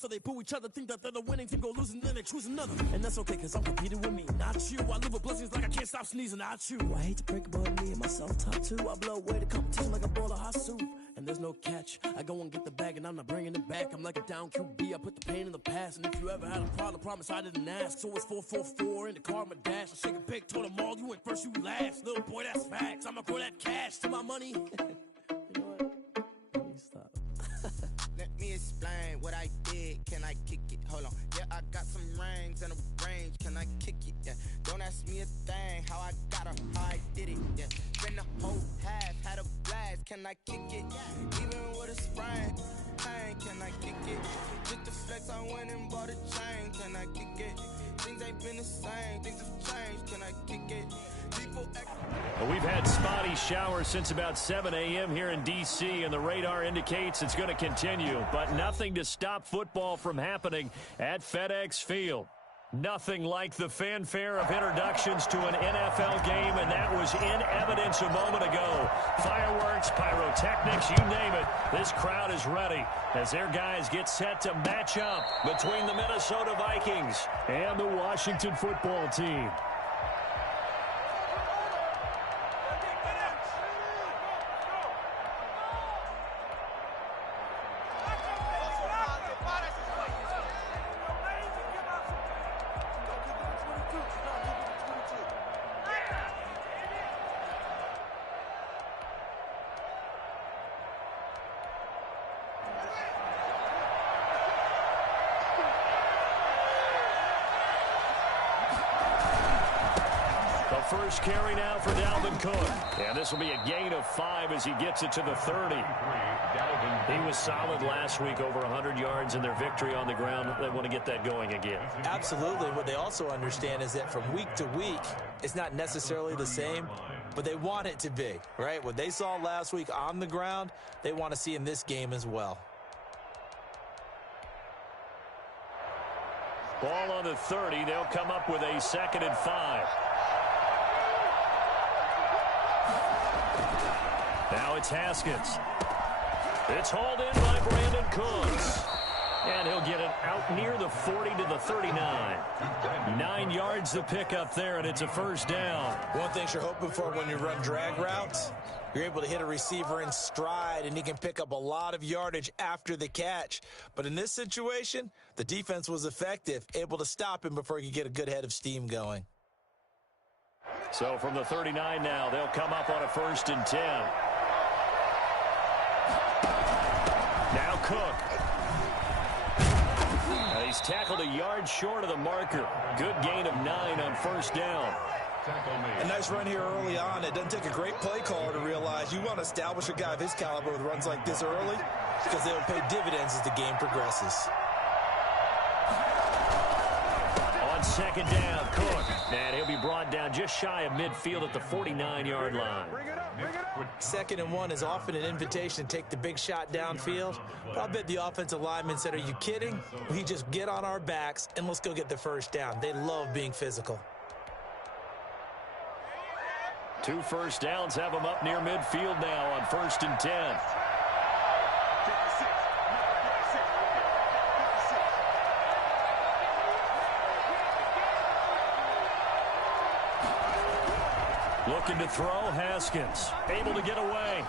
So they boo each other, think that they're the winning team, go losing, then they choose another. And that's okay, cause I'm competing with me, not you. I live with blessings like I can't stop sneezing, not you. I hate to break it, but me and myself top two. I blow away the competition like a bowl of hot soup. And there's no catch. I go and get the bag and I'm not bringing it back. I'm like a down QB, I put the pain in the past. And if you ever had a problem, promise I didn't ask. So it's 4-4-4 in the car, my dash. I shake a big, told them all, you went first, you last. Little boy, that's facts. I'ma grow that cash to my money. You know what? Let me stop. Let me explain what I did. Can I kick it? Hold on. Yeah, I got some rings and a range. Can I kick it? Yeah. Don't ask me a thing. How I got her, how I did it. Yeah. Spend the whole half, had a blast. Can I kick it? Even with a sprain. Pain, can I kick it? Just the flex, I went and bought a chain. Can I kick it? Things ain't been the same. Things have changed. Can I kick it? Well, we've had spotty showers since about 7 a.m. here in D.C., and the radar indicates it's going to continue, but nothing to stop football from happening at FedEx Field. Nothing like the fanfare of introductions to an NFL game, and that was in evidence a moment ago. Fireworks, pyrotechnics, you name it. This crowd is ready as their guys get set to match up between the Minnesota Vikings and the Washington football team. First carry now for Dalvin Cook. And this will be a gain of 5 as he gets it to the 30. He was solid last week, over 100 yards in their victory on the ground. They want to get that going again. Absolutely. What they also understand is that from week to week, it's not necessarily the same, but they want it to be, right? What they saw last week on the ground, they want to see in this game as well. Ball on the 30. They'll come up with a 2nd and 5. Now it's Haskins. It's hauled in by Brandon Cooks. And he'll get it out near the 40 to the 39. 9 yards to pick up there, and it's a first down. One thing you're hoping for when you run drag routes, you're able to hit a receiver in stride, and he can pick up a lot of yardage after the catch. But in this situation, the defense was effective, able to stop him before he could get a good head of steam going. So from the 39 now, they'll come up on a 1st and 10. Now Cook. He's tackled a yard short of the marker. Good gain of 9 on 1st down. A nice run here early on. It doesn't take a great play caller to realize you want to establish a guy of his caliber with runs like this early because they'll pay dividends as the game progresses. On 2nd down, Cook. And he'll be brought down just shy of midfield at the 49-yard line. 2nd and 1 is often an invitation to take the big shot downfield. But I bet the offensive linemen said, are you kidding? We just get on our backs and let's go get the first down. They love being physical. 2 first downs have them up near midfield now on 1st and 10. Looking to throw, Haskins. Able to get away.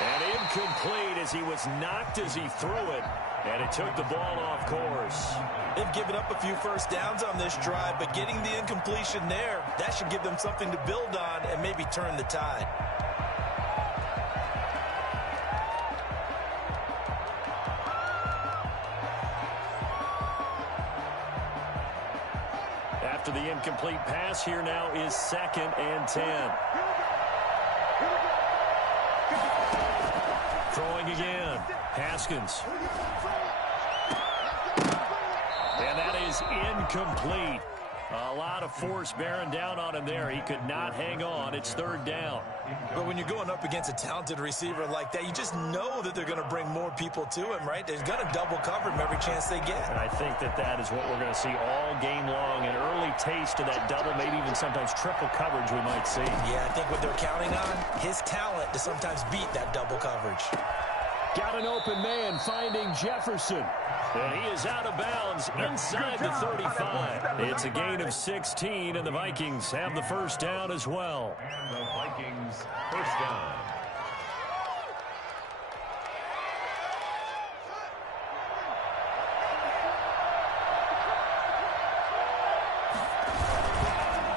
And incomplete as he was knocked as he threw it. And it took the ball off course. They've given up a few first downs on this drive, but getting the incompletion there, that should give them something to build on and maybe turn the tide. After the incomplete pass, here now is 2nd and 10. Throwing again. Haskins. And that is incomplete. A lot of force bearing down on him there. He could not hang on. It's 3rd down. But when you're going up against a talented receiver like that, you just know that they're going to bring more people to him, right? They're going to double cover him every chance they get. And I think that is what we're going to see all game long. An early taste of that double, maybe even sometimes triple coverage we might see. Yeah, I think what they're counting on, his talent to sometimes beat that double coverage. Got an open man finding Jefferson. And he is out of bounds inside the 35. It's a gain of 16, and the Vikings have the first down as well. And the Vikings first down.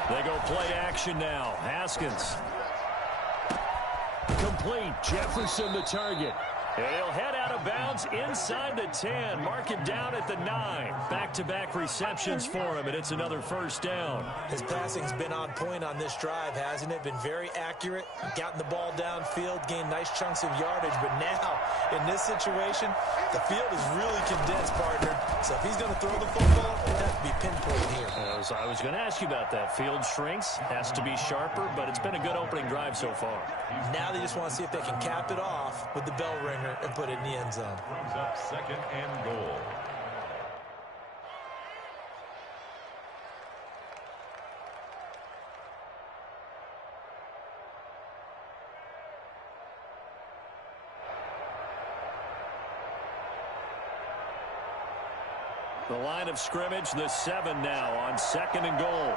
They go play action now. Haskins. Complete. Jefferson the target. And he'll head out of bounds inside the 10. Mark it down at the 9. Back-to-back receptions for him, and it's another first down. His passing's been on point on this drive, hasn't it? Been very accurate, gotten the ball downfield, gained nice chunks of yardage. But now, in this situation, the field is really condensed, partner. So if he's going to throw the football, it has to be pinpoint here. I was going to ask you about that. Field shrinks, has to be sharper, but it's been a good opening drive so far. Now they just want to see if they can cap it off with the bell ringer and put it in the end zone. Brings up 2nd and goal. The line of scrimmage, the 7 now on 2nd and goal.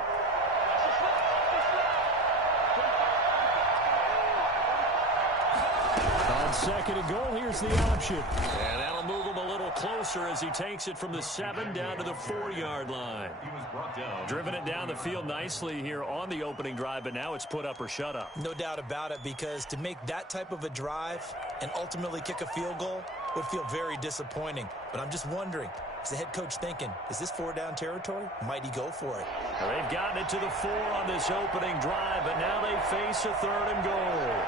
On 2nd and goal, here's the option. And that'll move him a little closer as he takes it from the 7 down to the 4-yard line. He was brought down. Driven it down the field nicely here on the opening drive, but now it's put up or shut up. No doubt about it, because to make that type of a drive and ultimately kick a field goal would feel very disappointing. But I'm just wondering, is the head coach thinking, is this 4-down territory? Might he go for it? Well, they've gotten it to the 4 on this opening drive, but now they face a 3rd and goal.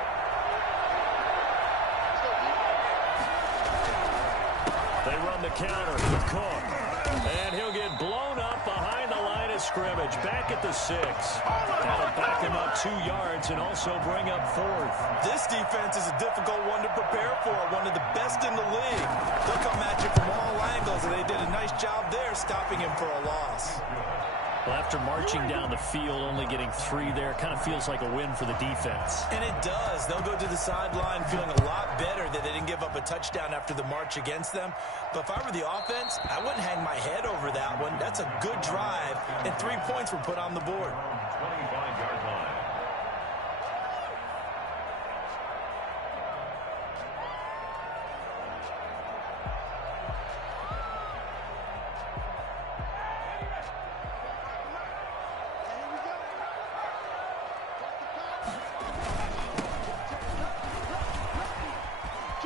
They run the counter for Cook. And he'll get blown up behind the line of scrimmage. Back at the 6. That'll back him up 2 yards and also bring up 4th. This defense is a difficult one to prepare for. One of the best in the league. They'll come at you from all angles, and they did a nice job there stopping him for a loss. Well, after marching down the field, only getting 3 there, kind of feels like a win for the defense. And it does. They'll go to the sideline feeling a lot better that they didn't give up a touchdown after the march against them. But if I were the offense, I wouldn't hang my head over that one. That's a good drive, and 3 points were put on the board. 25-yard line.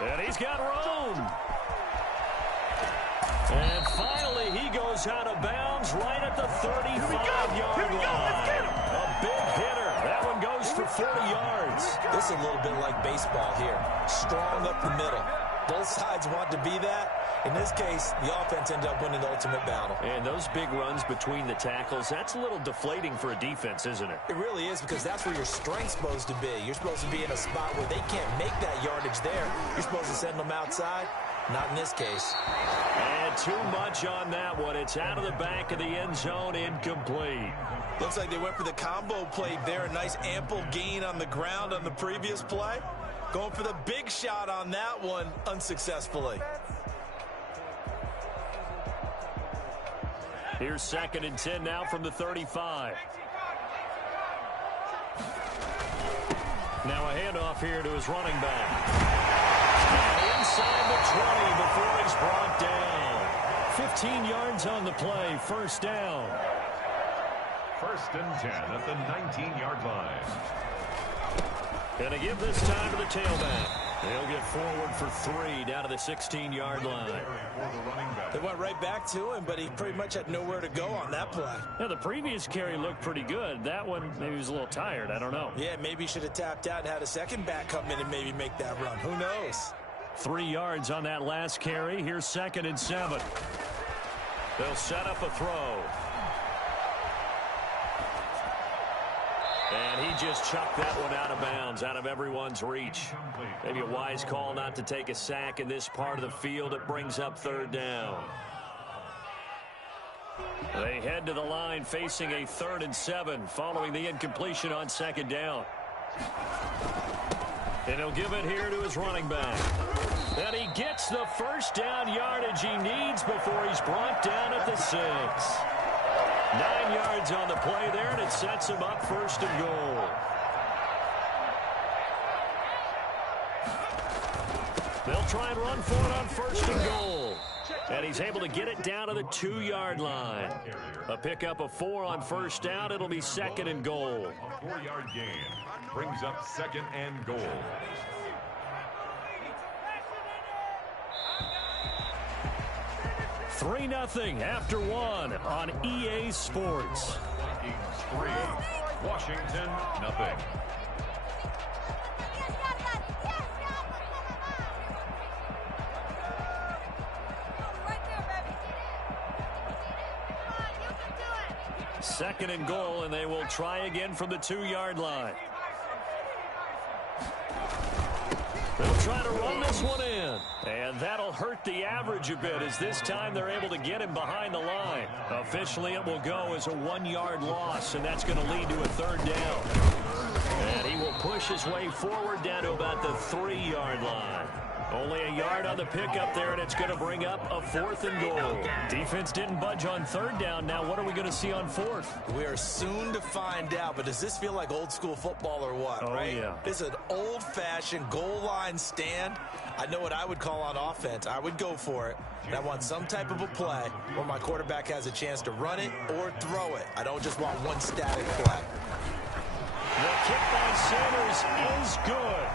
And he's got room. And finally, he goes out of bounds right at the 35-yard line. A big hitter. That one goes for 40 yards. This is a little bit like baseball here. Strong up the middle. Both sides want to be that. In this case, the offense ended up winning the ultimate battle. And those big runs between the tackles, that's a little deflating for a defense, isn't it? It really is, because that's where your strength's supposed to be. You're supposed to be in a spot where they can't make that yardage there. You're supposed to send them outside. Not in this case. And too much on that one. It's out of the back of the end zone, incomplete. Looks like they went for the combo play there. A nice ample gain on the ground on the previous play. Going for the big shot on that one unsuccessfully. Here's 2nd and 10 now from the 35. Now a handoff here to his running back. And inside the 20 before he's brought down. 15 yards on the play, first down. 1st and 10 at the 19-yard line. Going to give this time to the tailback. He'll get forward for 3 down to the 16-yard line. They went right back to him, but he pretty much had nowhere to go on that play. Yeah, the previous carry looked pretty good. That one, maybe he was a little tired. I don't know. Yeah, maybe he should have tapped out and had a second back come in and maybe make that run. Who knows? 3 yards on that last carry. Here's 2nd and 7. They'll set up a throw. And he just chucked that one out of bounds, out of everyone's reach. Maybe a wise call not to take a sack in this part of the field. It brings up 3rd down. They head to the line facing a 3rd and 7 following the incompletion on 2nd down. And he'll give it here to his running back. And he gets the first down yardage he needs before he's brought down at the 6. 9 yards on the play there, and it sets him up 1st and goal. They'll try and run for it on 1st and goal. And he's able to get it down to the 2-yard line. A pickup of 4 on 1st down. It'll be 2nd and goal. A 4-yard gain brings up 2nd and goal. Three 0 after 1 on EA Sports. Vikings 3, Washington 0. Second and goal, and they will try again from the 2-yard line. They'll try to run this one in, and that'll hurt the average a bit as this time they're able to get him behind the line. Officially, it will go as a 1-yard loss, and that's going to lead to a 3rd down. And he will push his way forward down to about the 3-yard line. Only a yard on the pickup there, and it's going to bring up a 4th and goal. Defense didn't budge on 3rd down. Now what are we going to see on 4th? We are soon to find out, but does this feel like old school football or what, right? Yeah. This is an old-fashioned goal line stand. I know what I would call on offense. I would go for it. And I want some type of a play where my quarterback has a chance to run it or throw it. I don't just want one static play. The kick by Sanders is good.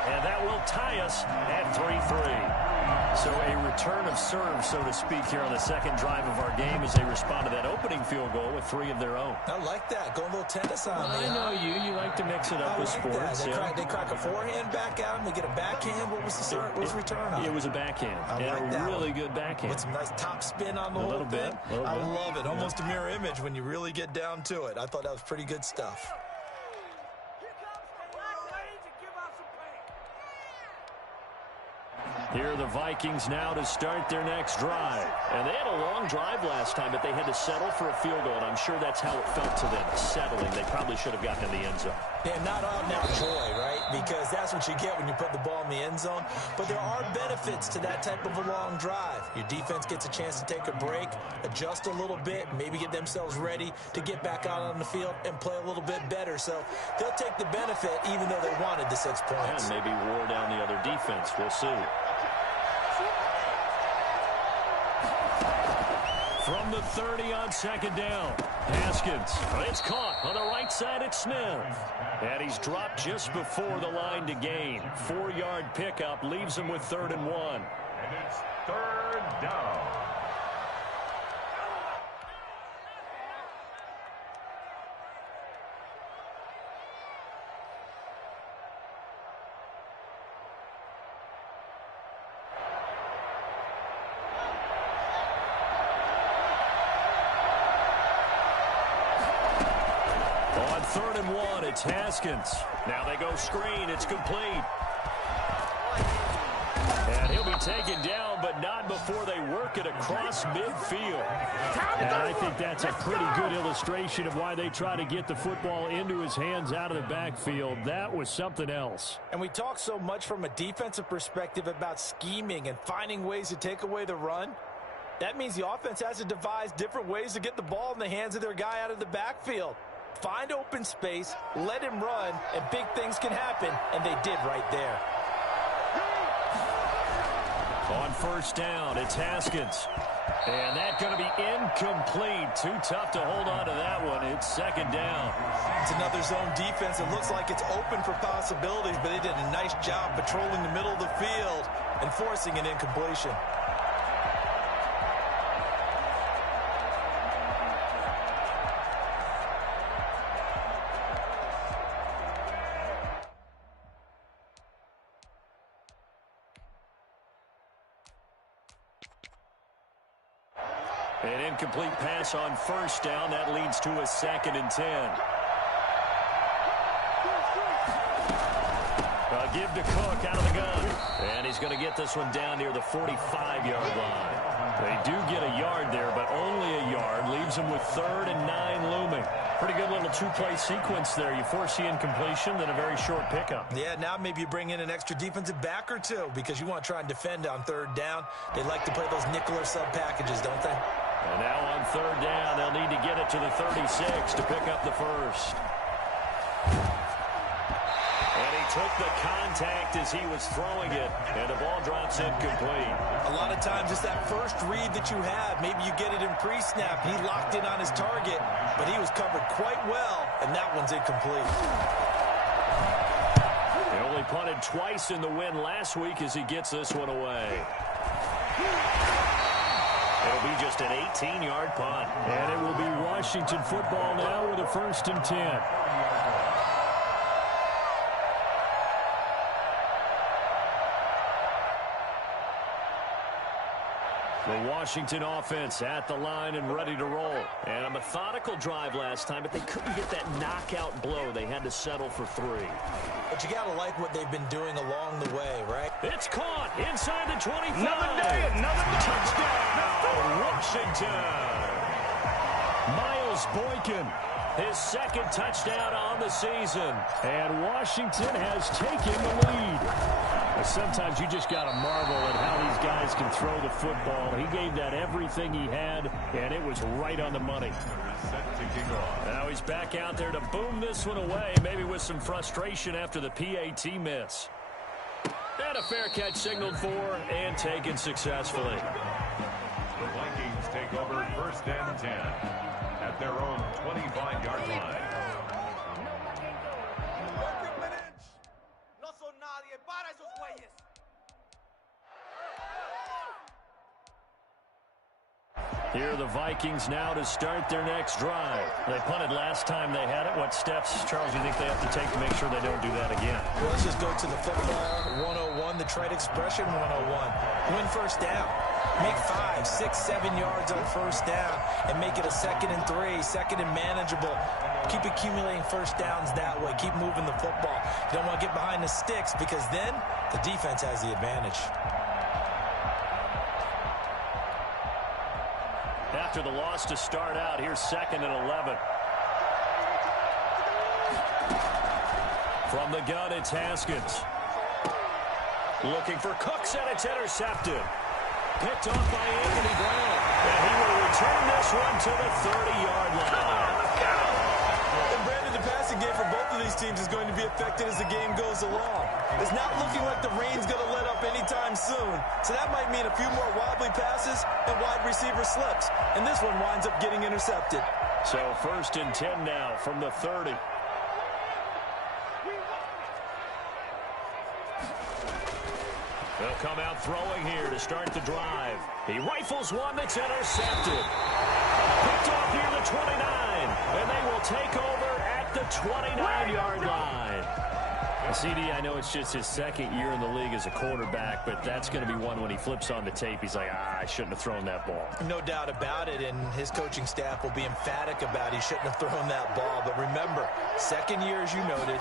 And that will tie us at 3-3. So a return of serve, so to speak, here on the 2nd drive of our game as they respond to that opening field goal with 3 of their own. I like that. Go a little tennis on me. I know you. You like to mix it up with sports. They crack a forehand back at him. They get a backhand. What was the return on? It was a backhand. Like a really good backhand. With some nice top spin on the whole thing. I love it. Almost a mirror image when you really get down to it. I thought that was pretty good stuff. Here are the Vikings now to start their next drive. And they had a long drive last time, but they had to settle for a field goal, and I'm sure that's how it felt to them, settling. They probably should have gotten in the end zone. Yeah, not all now joy, right? Because that's what you get when you put the ball in the end zone. But there are benefits to that type of a long drive. Your defense gets a chance to take a break, adjust a little bit, maybe get themselves ready to get back out on the field and play a little bit better. So they'll take the benefit even though they wanted the 6 points. And maybe wore down the other defense. We'll see. From the 30 on 2nd down, Haskins. It's caught on the right side at Smith. And he's dropped just before the line to gain. 4-yard pickup leaves him with 3rd and 1. And it's 3rd down. On 3rd and 1, it's Haskins. Now they go screen. It's complete. And he'll be taken down, but not before they work it across midfield. And I think that's a pretty good illustration of why they try to get the football into his hands out of the backfield. That was something else. And we talk so much from a defensive perspective about scheming and finding ways to take away the run. That means the offense has to devise different ways to get the ball in the hands of their guy out of the backfield. Find open space, let him run, and big things can happen, and they did right there. On 1st down, it's Haskins. And that's going to be incomplete. Too tough to hold on to that one. It's 2nd down. It's another zone defense. It looks like it's open for possibilities, but they did a nice job patrolling the middle of the field and forcing an incompletion. An incomplete pass on 1st down. That leads to a 2nd and 10. A give to Cook out of the gun. And he's going to get this one down near the 45-yard line. They do get a yard there, but only a yard. Leaves them with 3rd and 9 looming. Pretty good little two-play sequence there. You force the incompletion, then a very short pickup. Yeah, now maybe you bring in an extra defensive back or two because you want to try and defend on 3rd down. They like to play those nickel or sub packages, don't they? And now on 3rd down, they'll need to get it to the 36 to pick up the first. And he took the contact as he was throwing it, and the ball drops incomplete. A lot of times it's that first read that you have. Maybe you get it in pre-snap. He locked in on his target, but he was covered quite well, and that one's incomplete. He only punted twice in the win last week as he gets this one away. It'll be just an 18-yard punt. And it will be Washington football now with a 1st and 10. The Washington offense at the line and ready to roll. And a methodical drive last time, but they couldn't get that knockout blow. They had to settle for 3. But you got to like what they've been doing along the way, right? It's caught inside the 25. Another day. Touchdown, Washington. Miles Boykin, his 2nd touchdown on the season. And Washington has taken the lead. Sometimes you just got to marvel at how these guys can throw the football. He gave that everything he had, and it was right on the money. Now he's back out there to boom this one away, maybe with some frustration after the PAT miss. And a fair catch signaled for and taken successfully. The Vikings take over 1st and 10 at their own 25-yard line. Here are the Vikings now to start their next drive. They punted last time they had it. What steps, Charles, you think they have to take to make sure they don't do that again? Well, let's just go to the football 101, the trade expression 101. Win 1st down. Make 5, 6, 7 yards on 1st down and make it a 2nd and 3, 2nd and manageable. Keep accumulating 1st downs that way. Keep moving the football. You don't want to get behind the sticks because then the defense has the advantage. After the loss to start out, here's 2nd and 11. From the gun, it's Haskins. Looking for Cooks, and it's intercepted. Picked off by Anthony Brown. And he will return this one to the 30-yard line. And Brandon, the passing game for both of these teams is going to be affected as the game goes along. It's not looking like the rain's going to let up anytime soon. So that might mean a few more wobbly passes and wide receiver slips. And this one winds up getting intercepted. So 1st and 10 now from the 30. They'll come out throwing here to start the drive. He rifles one that's intercepted. Picked off near the 29. And they will take over at the 29-yard line. CD, I know it's just his 2nd year in the league as a quarterback, but that's going to be one when he flips on the tape. He's like, I shouldn't have thrown that ball. No doubt about it, and his coaching staff will be emphatic about he shouldn't have thrown that ball. But remember, 2nd year, as you noted,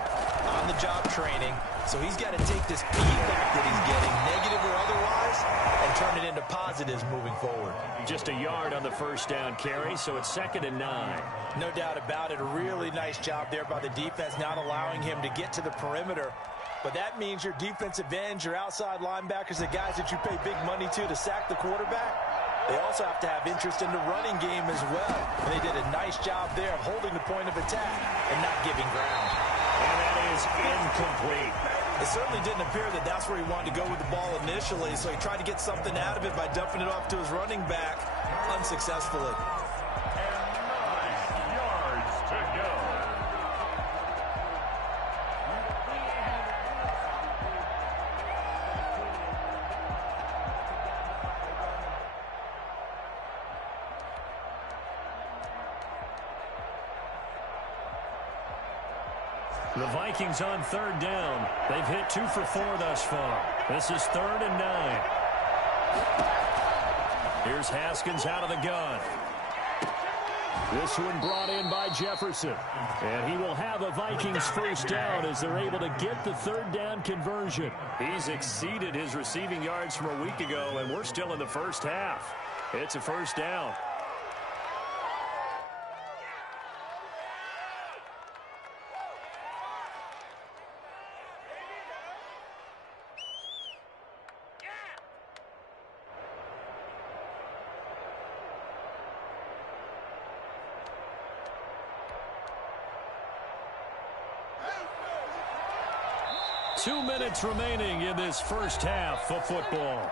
on-the-job training, so he's got to take this feedback that he's getting, negative or otherwise, and turn it into positives moving forward. Just a yard on the 1st down carry, so it's 2nd and 9. No doubt about it. A really nice job there by the defense, not allowing him to get to the perimeter. But that means your defensive ends, your outside linebackers, the guys that you pay big money to sack the quarterback, they also have to have interest in the running game as well. And they did a nice job there of holding the point of attack and not giving ground. And that is incomplete. It certainly didn't appear that that's where he wanted to go with the ball initially, so he tried to get something out of it by dumping it off to his running back unsuccessfully. And 9 yards to go. The Vikings on 3rd down. They've hit 2 for 4 thus far. This is 3rd and 9. Here's Haskins out of the gun. This one brought in by Jefferson. And he will have a Vikings 1st down as they're able to get the 3rd down conversion. He's exceeded his receiving yards from a week ago, and we're still in the 1st half. It's a first down. Two minutes remaining in this first half of football.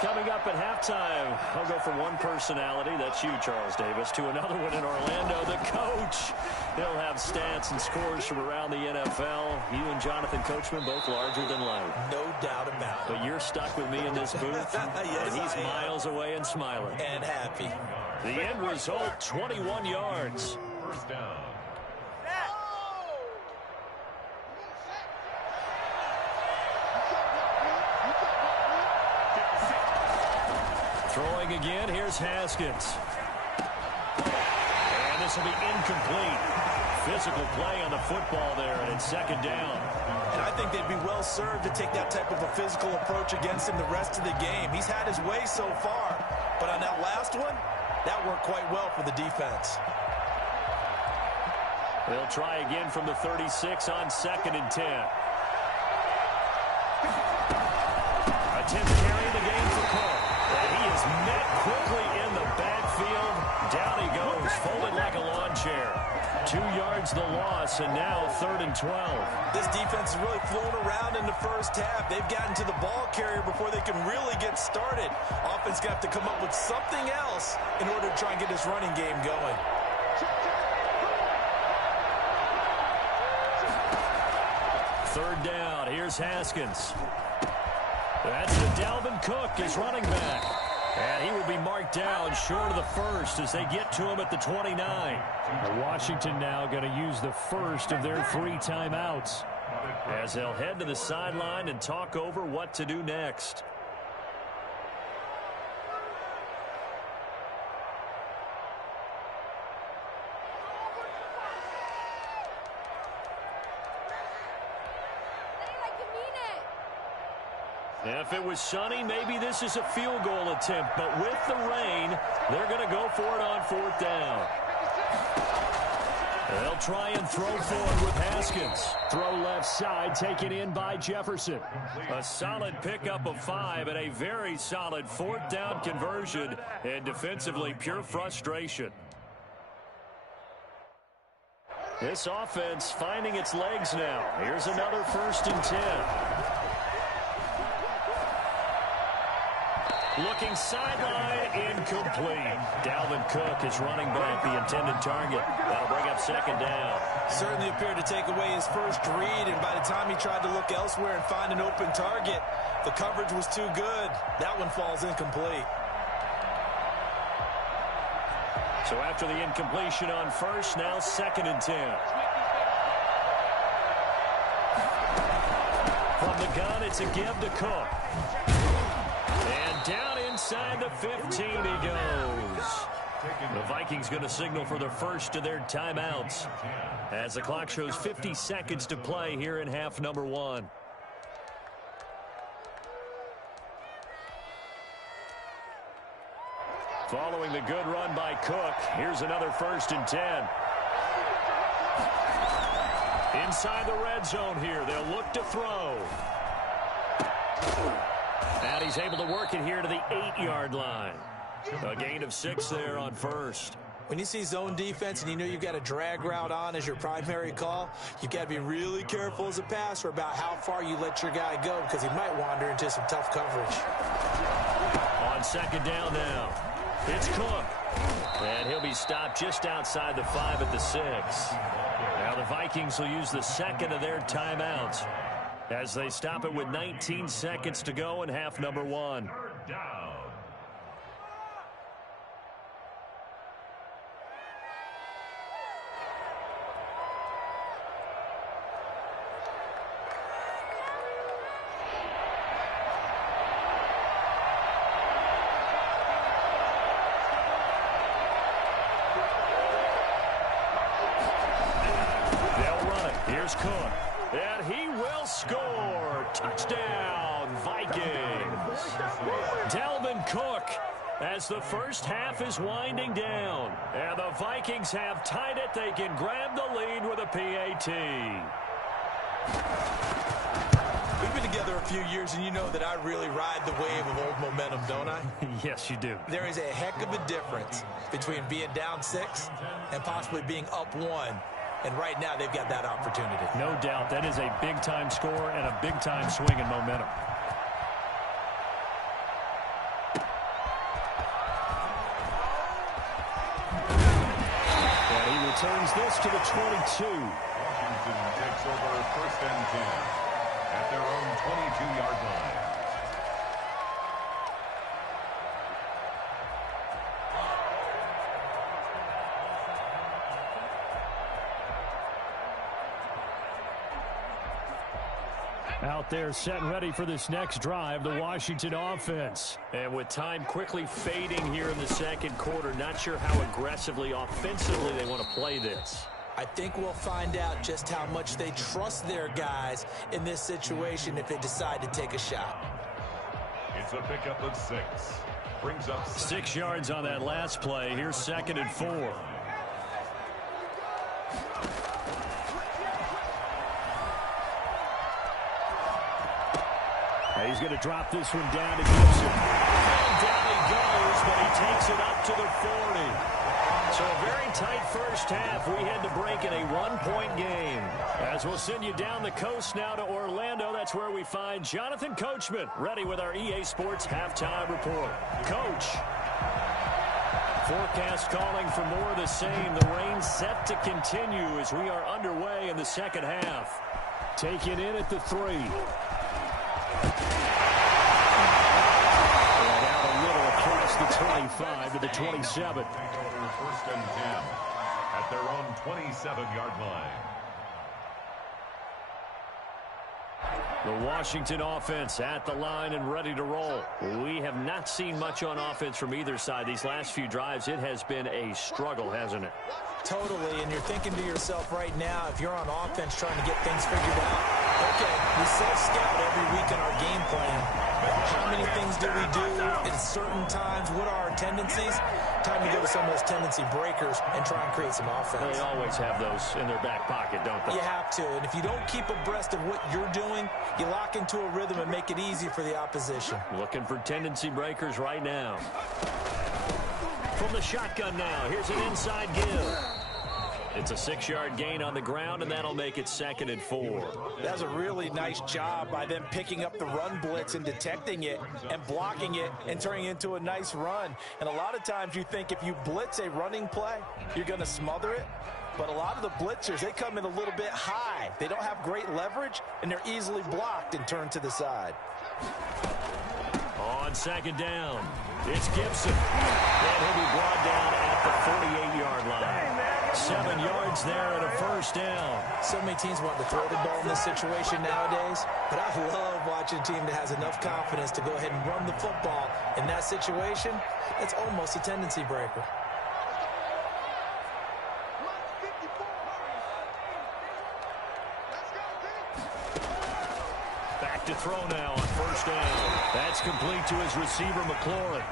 Coming up at halftime, I'll go from one personality, that's you, Charles Davis, to another one in Orlando, the coach. He'll have stats and scores from around the NFL. You and Jonathan Coachman, both larger than life. No doubt about it. But you're stuck with me in this booth, yes, and he's miles away and smiling. And happy. The end result, 21 yards. First down. Throwing again, here's Haskins. And this will be incomplete. Physical play on the football there, and it's second down. And I think they'd be well served to take that type of a physical approach against him the rest of the game. He's had his way so far, but on that last one, that worked quite well for the defense. They'll try again from the 36 on 2nd and 10. A 10th carry in the game for Cook. And he is met quickly in the backfield. Down he goes, folded like a lawn chair. 2 yards the loss, and now 3rd and 12. This defense has really flown around in the first half. They've gotten to the ball carrier before they can really get started. Offense going to have to come up with something else in order to try and get this running game going. Third down, here's Haskins. That's the Dalvin Cook, his running back. And he will be marked down short of the first as they get to him at the 29. Washington now going to use the first of their 3 timeouts as they'll head to the sideline and talk over what to do next. If it was sunny, maybe this is a field goal attempt. But with the rain, they're going to go for it on 4th down. They'll try and throw forward with Haskins. Throw left side, taken in by Jefferson. A solid pickup of 5 and a very solid 4th down conversion. And defensively, pure frustration. This offense finding its legs now. Here's another 1st and 10. Looking sideline, incomplete. Dalvin Cook is running back, the intended target. That'll bring up 2nd down. Certainly appeared to take away his first read, and by the time he tried to look elsewhere and find an open target, the coverage was too good. That one falls incomplete. So after the incompletion on 1st, now 2nd and 10. From the gun, it's a give to Cook. And down inside the 15 he goes. The Vikings going to signal for the first of their timeouts as the clock shows 50 seconds to play here in half number 1. Following the good run by Cook, here's another 1st and 10. Inside the red zone here, they'll look to throw. And he's able to work it here to the 8-yard line. A gain of 6 there on 1st. When you see zone defense and you know you've got a drag route on as your primary call, you've got to be really careful as a passer about how far you let your guy go because he might wander into some tough coverage. On 2nd down now, it's Cook. And he'll be stopped just outside the 5 at the 6. Now the Vikings will use the 2nd of their timeouts as they stop it with 19 seconds to go in half number 1. They'll run it. Here's Cook. And he will score. Touchdown, Vikings. Dalvin Cook, as the first half is winding down. And the Vikings have tied it. They can grab the lead with a PAT. We've been together a few years, and you know that I really ride the wave of old momentum, don't I? Yes, you do. There is a heck of a difference between being down 6 and possibly being up 1. And right now, they've got that opportunity. No doubt. That is a big-time score and a big-time swing in momentum. And he returns this to the 22. Washington takes over 1st and 10 at their own 22-yard line. Out there set and ready for this next drive, the Washington offense. And with time quickly fading here in the second quarter, not sure how aggressively, offensively they want to play this. I think we'll find out just how much they trust their guys in this situation if they decide to take a shot. It's a pickup of 6. Brings up 6 yards on that last play. Here's 2nd and 4. He's going to drop this one down to Gibson. And down he goes, but he takes it up to the 40. So a very tight first half. We had to break in a 1-point game. As we'll send you down the coast now to Orlando, that's where we find Jonathan Coachman, ready with our EA Sports Halftime Report. Coach. Forecast calling for more of the same. The rain set to continue as we are underway in the second half. Taken in at the 3. And out a little across the 25 to the 27. take over 1st and 10 at their own 27-yard line. The Washington offense at the line and ready to roll. We have not seen much on offense from either side. These last few drives, it has been a struggle, hasn't it? Totally, and you're thinking to yourself right now, if you're on offense trying to get things figured out, okay, we self-scout every week in our game plan. How many things do we do at certain times? What are our tendencies? Time to go to some of those tendency breakers and try and create some offense. They always have those in their back pocket, don't they? You have to, and if you don't keep abreast of what you're doing, you lock into a rhythm and make it easy for the opposition. Looking for tendency breakers right now. From the shotgun now, here's an inside give. It's a 6-yard gain on the ground, and that'll make it 2nd and 4. That's a really nice job by them picking up the run blitz and detecting it and blocking it and turning it into a nice run. And a lot of times you think if you blitz a running play, you're going to smother it. But a lot of the blitzers, they come in a little bit high. They don't have great leverage, and they're easily blocked and turned to the side. On 2nd down, it's Gibson. And he'll be brought down at the 48-yard line. 7 yards there and a 1st down. So many teams want to throw the ball in this situation nowadays, but I love watching a team that has enough confidence to go ahead and run the football. In that situation, it's almost a tendency breaker. Back to throw now on 1st down. That's complete to his receiver, McLaurin.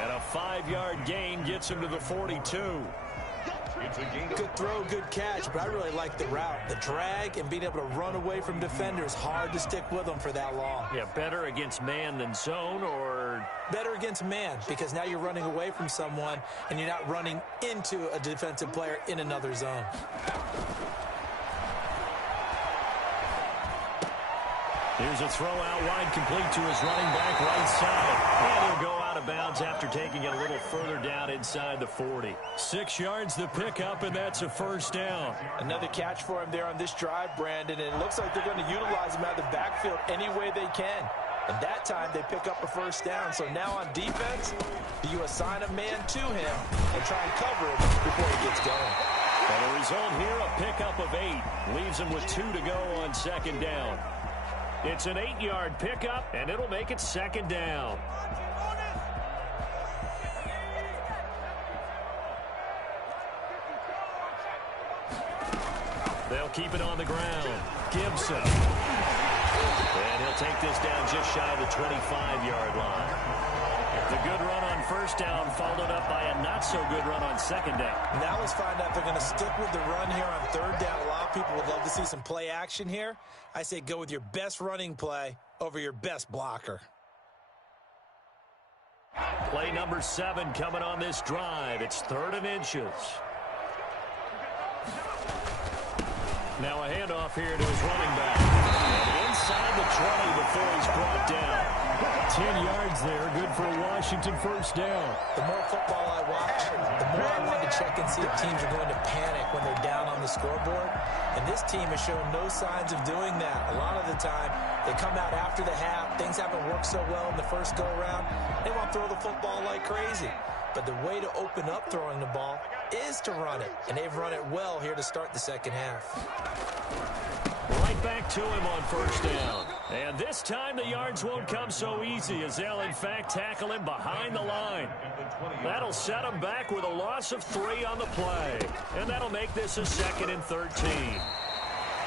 And a 5-yard gain gets him to the 42. It's a gain. Good throw, good catch, but I really like the route. The drag and being able to run away from defenders, hard to stick with them for that long. Yeah, better against man than zone, or better against man, because now you're running away from someone and you're not running into a defensive player in another zone. Here's a throw out wide, complete to his running back right side. And he'll go out of bounds after taking it a little further down inside the 40. 6 yards the pickup, and that's a 1st down. Another catch for him there on this drive, Brandon, and it looks like they're going to utilize him out of the backfield any way they can. And that time they pick up a 1st down. So now on defense, do you assign a man to him and try and cover him before he gets going? And the result here, a pickup of 8. Leaves him with 2 to go on 2nd down. It's an 8-yard pickup, and it'll make it 2nd down. They'll keep it on the ground. Gibson. And he'll take this down just shy of the 25-yard line. The good run on first down followed up by a not-so-good run on second down. Now let's find out if they're going to stick with the run here on third down. A lot of people would love to see some play action here. I say go with your best running play over your best blocker. Play number 7 coming on this drive. It's 3rd and inches. Now a handoff here to his running back. And inside the 20 before he's brought down. 10 yards there, good for a Washington first down. The more football I watch, the more I want to check and see if teams are going to panic when they're down on the scoreboard. And this team has shown no signs of doing that. A lot of the time, they come out after the half. Things haven't worked so well in the first go-around. They want to throw the football like crazy. But the way to open up throwing the ball is to run it. And they've run it well here to start the second half. Right back to him on first down. And this time the yards won't come so easy as they'll, in fact, tackle him behind the line. That'll set him back with a loss of 3 on the play. And that'll make this a 2nd and 13.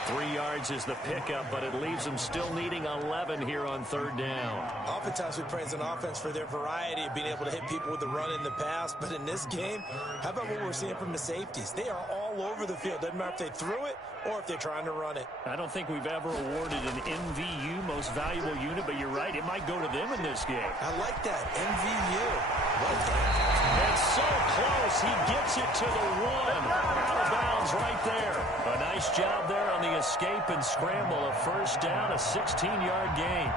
3 yards is the pickup, but it leaves them still needing 11 here on third down. Oftentimes we praise an offense for their variety of being able to hit people with the run in the pass, but in this game, how about what we're seeing from the safeties? They are all over the field. Doesn't matter if they threw it or if they're trying to run it. I don't think we've ever awarded an MVU, most valuable unit, but you're right, it might go to them in this game. I like that, MVU. And so close, he gets it to the 1. Out of bounds right there. A nice job there on the escape and scramble. A first down, a 16-yard gain.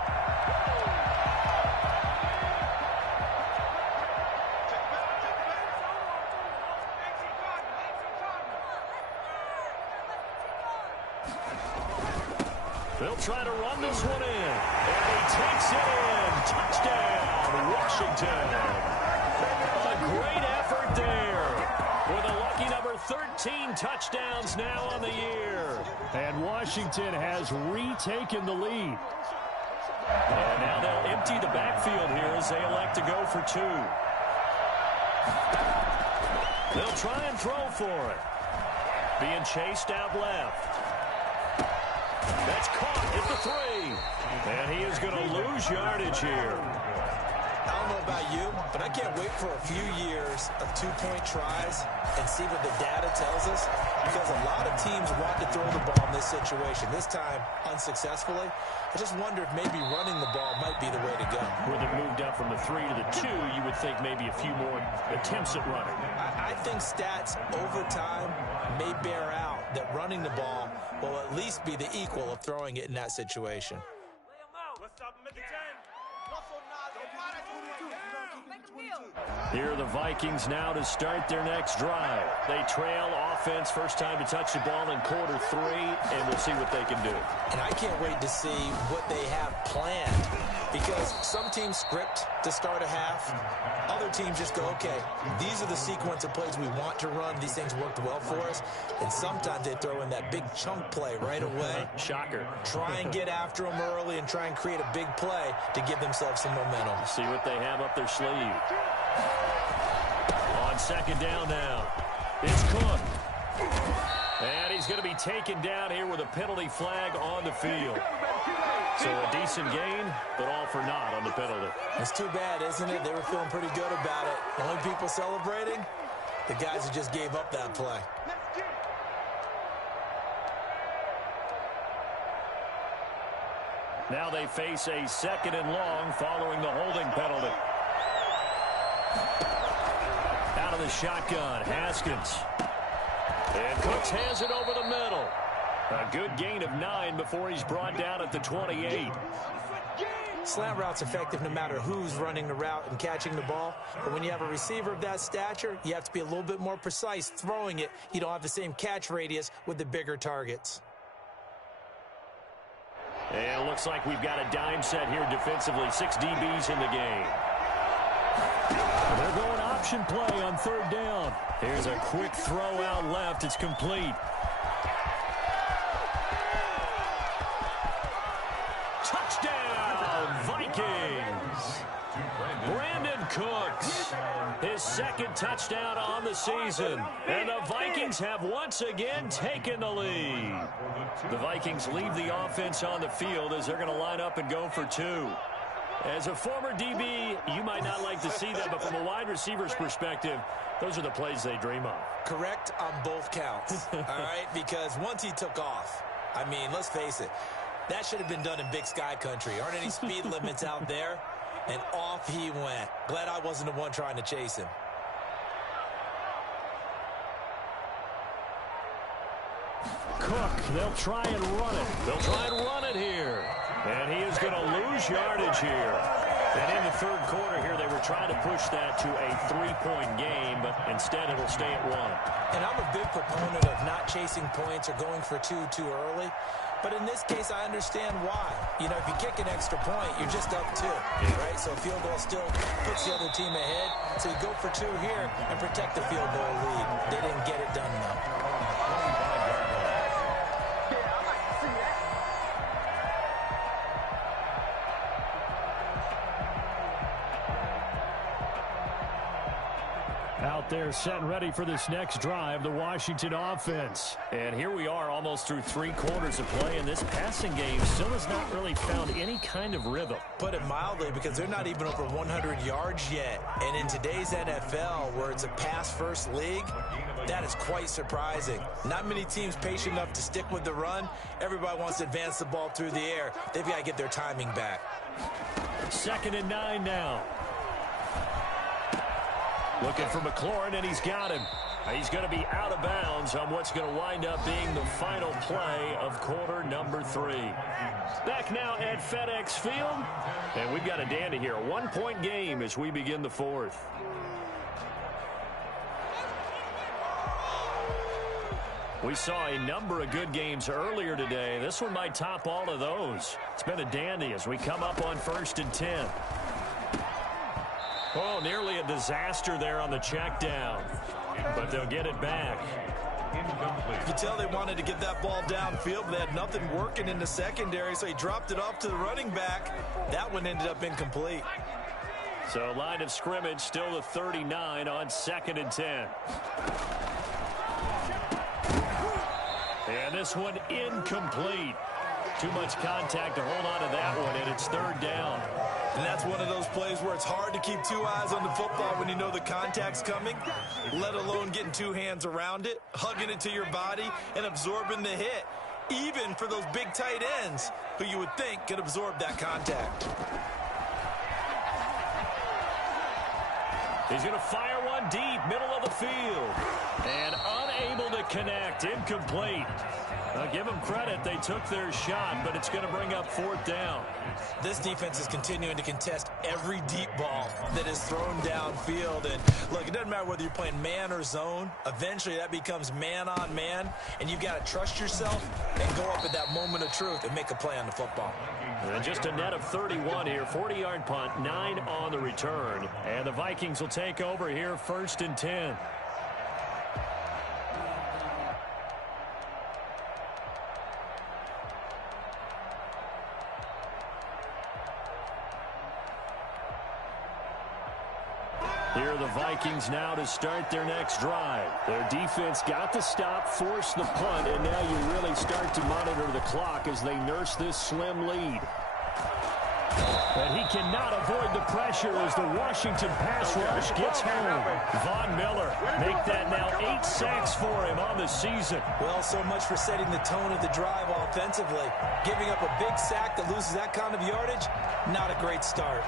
They'll try to run this one in. And he takes it in. Touchdown, Washington. A great effort there. With a lucky number 13 touchdowns now on the year. And Washington has retaken the lead. And now they'll empty the backfield here as they elect to go for 2. They'll try and throw for it. Being chased out left. That's caught at the 3. And he is going to lose yardage here. I don't know about you, but I can't wait for a few years of 2-point tries and see what the data tells us, because a lot of teams want to throw the ball in this situation. This time, unsuccessfully. I just wonder if maybe running the ball might be the way to go. With it moved up from the 3 to the 2, you would think maybe a few more attempts at running. I think stats over time may bear out that running the ball will at least be the equal of throwing it in that situation. Here are the Vikings now to start their next drive. They trail offense, first time to touch the ball in quarter 3, and we'll see what they can do. And I can't wait to see what they have planned, because some teams script to start a half. Other teams just go, okay, these are the sequence of plays we want to run. These things worked well for us. And sometimes they throw in that big chunk play right away. Shocker. Try and get after them early and try and create a big play to give themselves some momentum. See what they have up their sleeve. On second down now, it's Cook. And he's going to be taken down here with a penalty flag on the field. So a decent gain, but all for naught on the penalty. It's too bad, isn't it? They were feeling pretty good about it. The only people celebrating, the guys who just gave up that play. Now they face a 2nd and long following the holding penalty. Out of the shotgun, Haskins. And Cooks has it over the middle. A good gain of 9 before he's brought down at the 28. Slant route's effective no matter who's running the route and catching the ball. But when you have a receiver of that stature, you have to be a little bit more precise throwing it. You don't have the same catch radius with the bigger targets. And it looks like we've got a dime set here defensively. 6 DBs in the game. They're going option play on third down. Here's a quick throw out left. It's complete. Touchdown, Vikings. Brandon Cooks, his second touchdown on the season. And the Vikings have once again taken the lead. The Vikings leave the offense on the field as they're going to line up and go for two. As a former DB, you might not like to see that, but from a wide receiver's perspective, those are the plays they dream of. Correct on both counts, all right? Because once he took off, I mean, let's face it, that should have been done in Big Sky country. Aren't any speed limits out there? And off he went. Glad I wasn't the one trying to chase him. Cook, they'll try and run it. They'll try and run it here. And he is going to lose yardage here. And in the third quarter here, they were trying to push that to a 3-point game, but instead it'll stay at 1. And I'm a big proponent of not chasing points or going for two too early. But in this case, I understand why. You know, if you kick an extra point, you're just up 2, right? So a field goal still puts the other team ahead. So you go for 2 here and protect the field goal lead. They didn't get it done, though. Out there set and ready for this next drive, the Washington offense. And here we are almost through 3 quarters of play, and this passing game still has not really found any kind of rhythm. Put it mildly, because they're not even over 100 yards yet. And in today's NFL, where it's a pass-first league, that is quite surprising. Not many teams patient enough to stick with the run. Everybody wants to advance the ball through the air. They've got to get their timing back. 2nd and 9 now. Looking for McLaurin, and he's got him. He's going to be out of bounds on what's going to wind up being the final play of quarter number 3. Back now at FedEx Field, and we've got a dandy here. A 1-point game as we begin the 4th. We saw a number of good games earlier today. This one might top all of those. It's been a dandy as we come up on 1st and 10. Oh, nearly a disaster there on the check down, but they'll get it back. You could tell they wanted to get that ball downfield, but they had nothing working in the secondary, so he dropped it off to the running back. That one ended up incomplete. So line of scrimmage still the 39 on 2nd and 10. And this one incomplete. Too much contact to hold on to that one, and it's 3rd down. And that's one of those plays where it's hard to keep 2 eyes on the football when you know the contact's coming, let alone getting 2 hands around it, hugging it to your body, and absorbing the hit, even for those big tight ends who you would think could absorb that contact. He's going to fire one deep, middle of the field, and unable to connect, incomplete. I'll give them credit. They took their shot, but it's going to bring up 4th down. This defense is continuing to contest every deep ball that is thrown downfield. And, look, it doesn't matter whether you're playing man or zone. Eventually, that becomes man-on-man, and you've got to trust yourself and go up at that moment of truth and make a play on the football. And just a net of 31 here, 40-yard punt, 9 on the return. And the Vikings will take over here 1st and 10. Here are the Vikings now to start their next drive. Their defense got the stop, forced the punt, and now you really start to monitor the clock as they nurse this slim lead. And he cannot avoid the pressure as the Washington pass rush gets home. Von Miller make that now 8 sacks for him on the season. Well, so much for setting the tone of the drive offensively. Giving up a big sack that loses that kind of yardage, not a great start.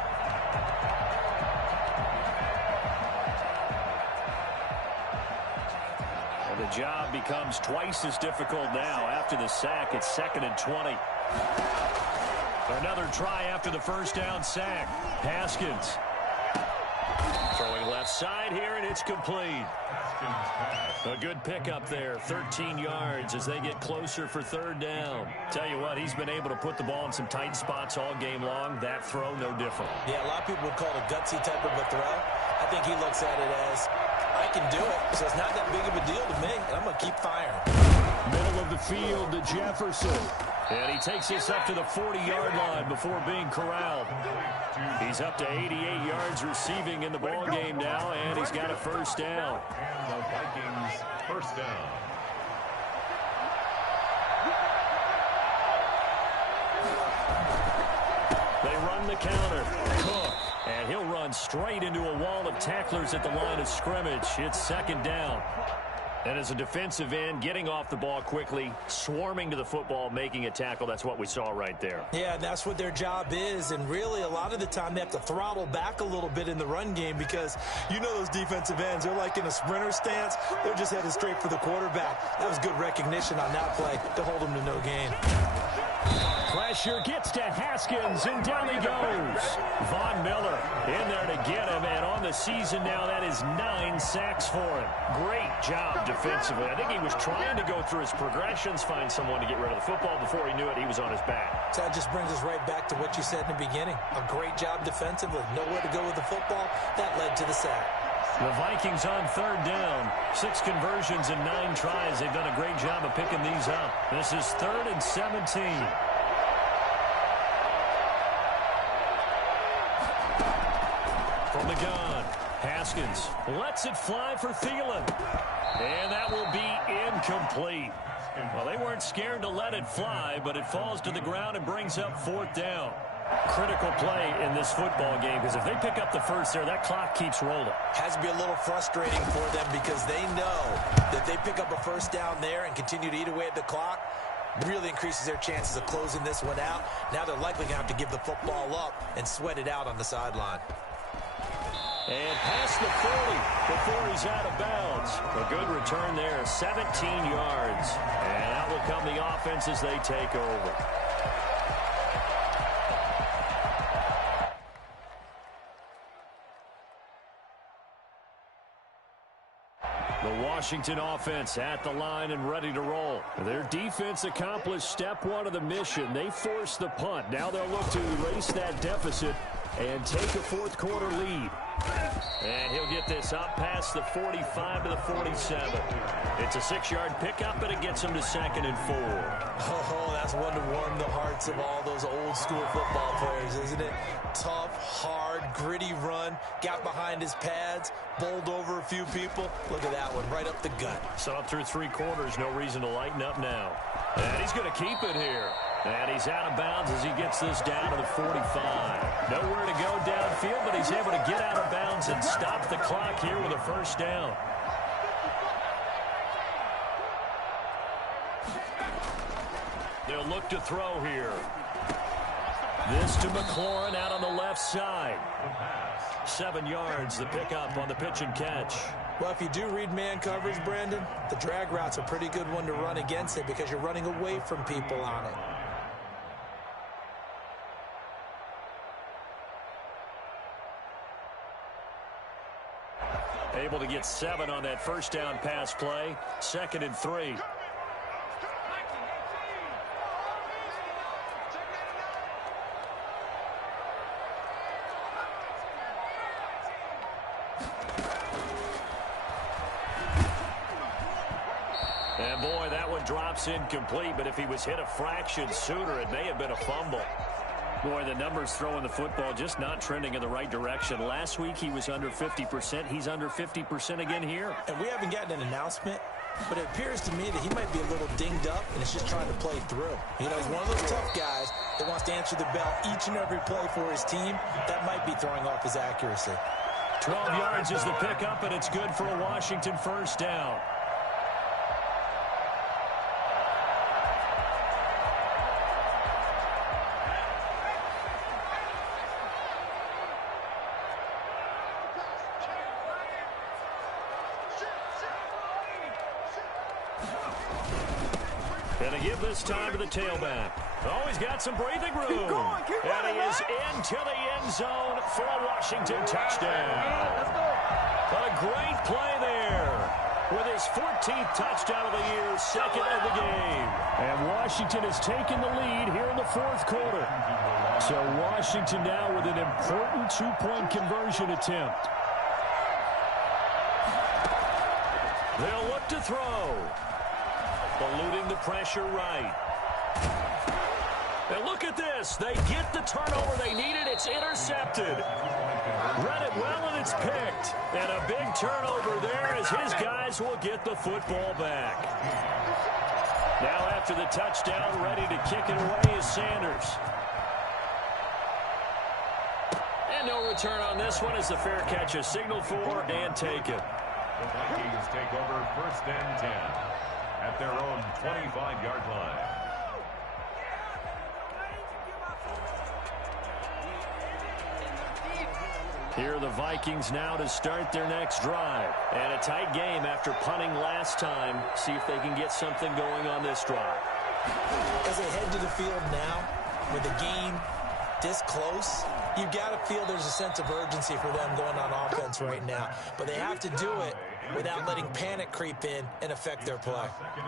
And the job becomes twice as difficult now after the sack. It's 2nd and 20. Another try after the first down sack. Haskins throwing left side here, and it's complete. A good pickup there, 13 yards as they get closer for 3rd down. Tell you what, he's been able to put the ball in some tight spots all game long. That throw, no different. Yeah, a lot of people would call it a gutsy type of a throw. I think he looks at it as, I can do it, so it's not that big of a deal to me, and I'm going to keep firing. Middle of the field to Jefferson. And he takes this up to the 40-yard line before being corralled. He's up to 88 yards receiving in the ball game now, and he's got a first down. And the Vikings first down. They run the counter. Cook. And he'll run straight into a wall of tacklers at the line of scrimmage. It's second down. And as a defensive end, getting off the ball quickly, swarming to the football, making a tackle, that's what we saw right there. Yeah, that's what their job is. And really, a lot of the time, they have to throttle back a little bit in the run game because you know those defensive ends, they're like in a sprinter stance. They're just headed straight for the quarterback. That was good recognition on that play to hold them to no gain. Pressure gets to Haskins, and down he goes. Von Miller in there to get him, and on the season now, that is 9 sacks for him. Great job defensively. I think he was trying to go through his progressions, find someone to get rid of the football. Before he knew it, he was on his back. So that just brings us right back to what you said in the beginning. A great job defensively. Nowhere to go with the football. That led to the sack. The Vikings on third down. 6 conversions and 9 tries. They've done a great job of picking these up. This is 3rd and 17. From the gun, Haskins lets it fly for Thielen. And that will be incomplete. Well, they weren't scared to let it fly, but it falls to the ground and brings up 4th down. Critical play in this football game, because if they pick up the first there, that clock keeps rolling. Has to be a little frustrating for them because they know that they pick up a first down there and continue to eat away at the clock, really increases their chances of closing this one out. Now they're likely going to have to give the football up and sweat it out on the sideline. And past the 40 before he's out of bounds. A good return there, 17 yards. And out will come the offense as they take over. The Washington offense at the line and ready to roll. Their defense accomplished step 1 of the mission. They forced the punt. Now they'll look to erase that deficit and take a 4th quarter lead. And he'll get this up past the 45 to the 47. It's a 6-yard pickup, and it gets him to 2nd and 4. Oh, that's one to warm the hearts of all those old-school football players, isn't it? Tough, hard, gritty run. Got behind his pads, bowled over a few people. Look at that one, right up the gut. So up through 3 quarters, no reason to lighten up now. And he's going to keep it here. And he's out of bounds as he gets this down to the 45. Nowhere to go downfield, but he's able to get out of bounds and stop the clock here with a first down. They'll look to throw here. This to McLaurin out on the left side. 7 yards, the pickup on the pitch and catch. Well, if you do read man coverage, Brandon, the drag route's a pretty good one to run against it because you're running away from people on it. Able to get 7 on that first down pass play. 2nd and 3. And boy, that one drops incomplete, but if he was hit a fraction sooner, it may have been a fumble. Boy, the numbers throwing the football just not trending in the right direction. Last week he was under 50%. He's under 50% again here. And we haven't gotten an announcement, but it appears to me that he might be a little dinged up and is just trying to play through. You know, he's one of those tough guys that wants to answer the bell each and every play for his team. That might be throwing off his accuracy. 12 yards is the pickup, and it's good for a Washington first down. And to give this time to the tailback. Oh, he's got some breathing room. Keep going, and he is into the end zone for a Washington touchdown. But a great play there with his 14th touchdown of the year, 2nd of the game. And Washington has taken the lead here in the 4th quarter. So Washington now with an important 2-point conversion attempt. They'll look to throw. eluding the pressure right. And look at this. They get the turnover they needed. It's intercepted. Read it well, and it's picked. And a big turnover there as his guys will get the football back. Now after the touchdown, ready to kick it away is Sanders. And no return on this one as the fair catch is signaled for and taken. The Vikings take over 1st and 10 at their own 25-yard line. Here are the Vikings now to start their next drive. And a tight game after punting last time. See if they can get something going on this drive. As they head to the field now, with the game this close, you've got to feel there's a sense of urgency for them going on offense right now. But they have to do it without letting panic creep in and affect their play.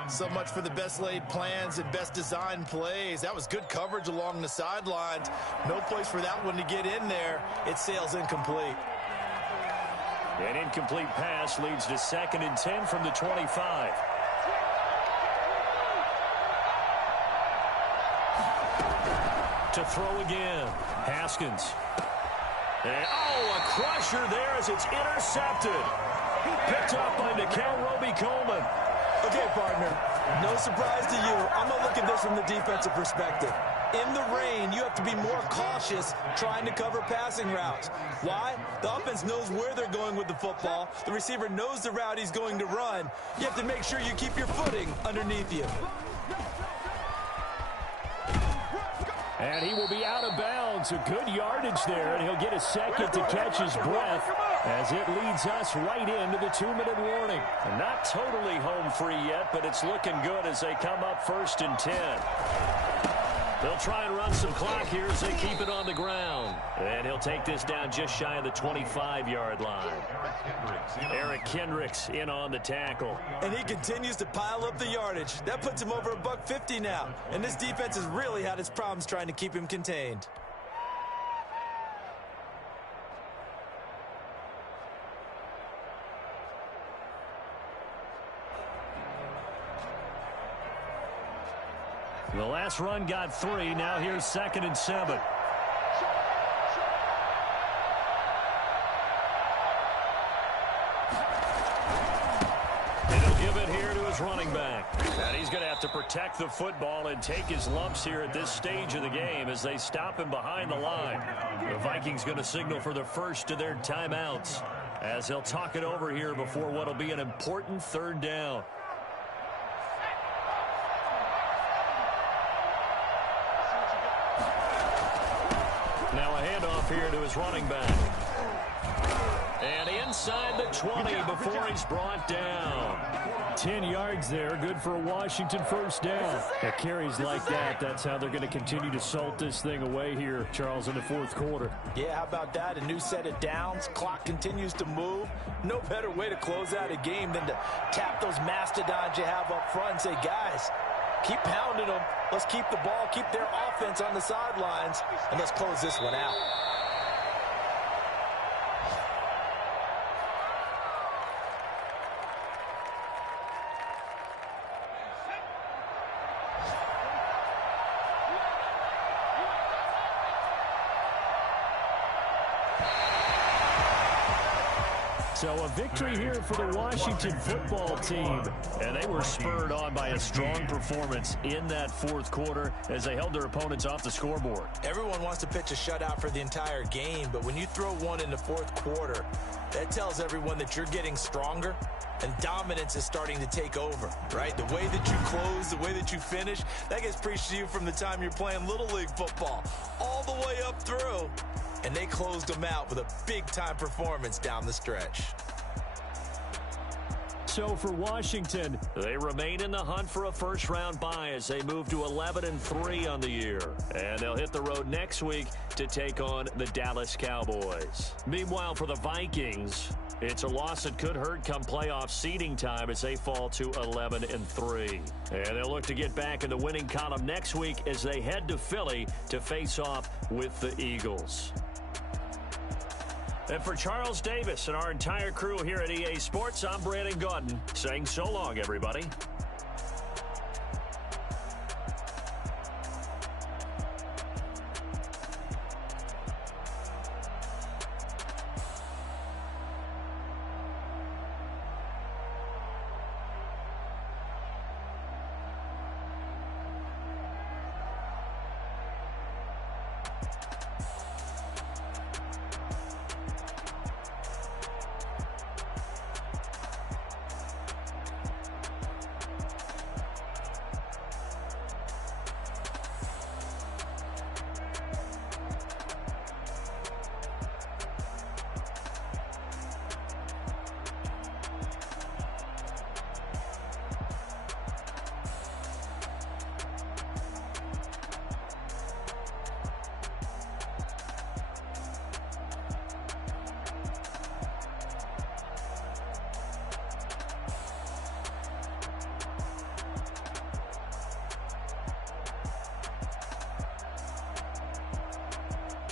So much for the best laid plans and best designed plays. That was good coverage along the sidelines. No place for that one to get in there. It sails incomplete. An incomplete pass leads to 2nd and 10 from the 25. To throw again. Haskins. And, a crusher there as it's intercepted. Picked up by Nikel Roby-Coleman. Okay, partner, no surprise to you. I'm going to look at this from the defensive perspective. In the rain, you have to be more cautious trying to cover passing routes. Why? The offense knows where they're going with the football. The receiver knows the route he's going to run. You have to make sure you keep your footing underneath you. And he will be out of bounds. A good yardage there, and he'll get a second to catch his breath as it leads us right into the 2-minute warning. And not totally home free yet, but it's looking good as they come up 1st and 10. They'll try and run some clock here as they keep it on the ground. And he'll take this down just shy of the 25-yard line. Eric Kendricks in on the tackle. And he continues to pile up the yardage. That puts him over $150 now. And this defense has really had its problems trying to keep him contained. The last run got 3. Now here's 2nd and 7. And he'll give it here to his running back. And he's going to have to protect the football and take his lumps here at this stage of the game as they stop him behind the line. The Vikings going to signal for the first of their timeouts as they'll talk it over here before what will be an important 3rd down. Now a handoff here to his running back. And inside the 20 before he's brought down. 10 yards there, good for a Washington 1st down. At carries like that, that's how they're going to continue to salt this thing away here, Charles, in the 4th quarter. Yeah, how about that? A new set of downs. Clock continues to move. No better way to close out a game than to tap those mastodons you have up front and say, guys, keep pounding them. Let's keep the ball, keep their offense on the sidelines, and let's close this one out. So a victory here for the Washington football team. And they were spurred on by a strong performance in that 4th quarter as they held their opponents off the scoreboard. Everyone wants to pitch a shutout for the entire game, but when you throw one in the 4th quarter, that tells everyone that you're getting stronger and dominance is starting to take over, right? The way that you close, the way that you finish, that gets preached to you from the time you're playing Little League football all the way up through. And they closed them out with a big-time performance down the stretch. So for Washington, they remain in the hunt for a first-round bye as they move to 11-3 on the year. And they'll hit the road next week to take on the Dallas Cowboys. Meanwhile, for the Vikings, it's a loss that could hurt come playoff seeding time as they fall to 11-3. And they'll look to get back in the winning column next week as they head to Philly to face off with the Eagles. And for Charles Davis and our entire crew here at EA Sports, I'm Brandon Gaudin saying so long, everybody.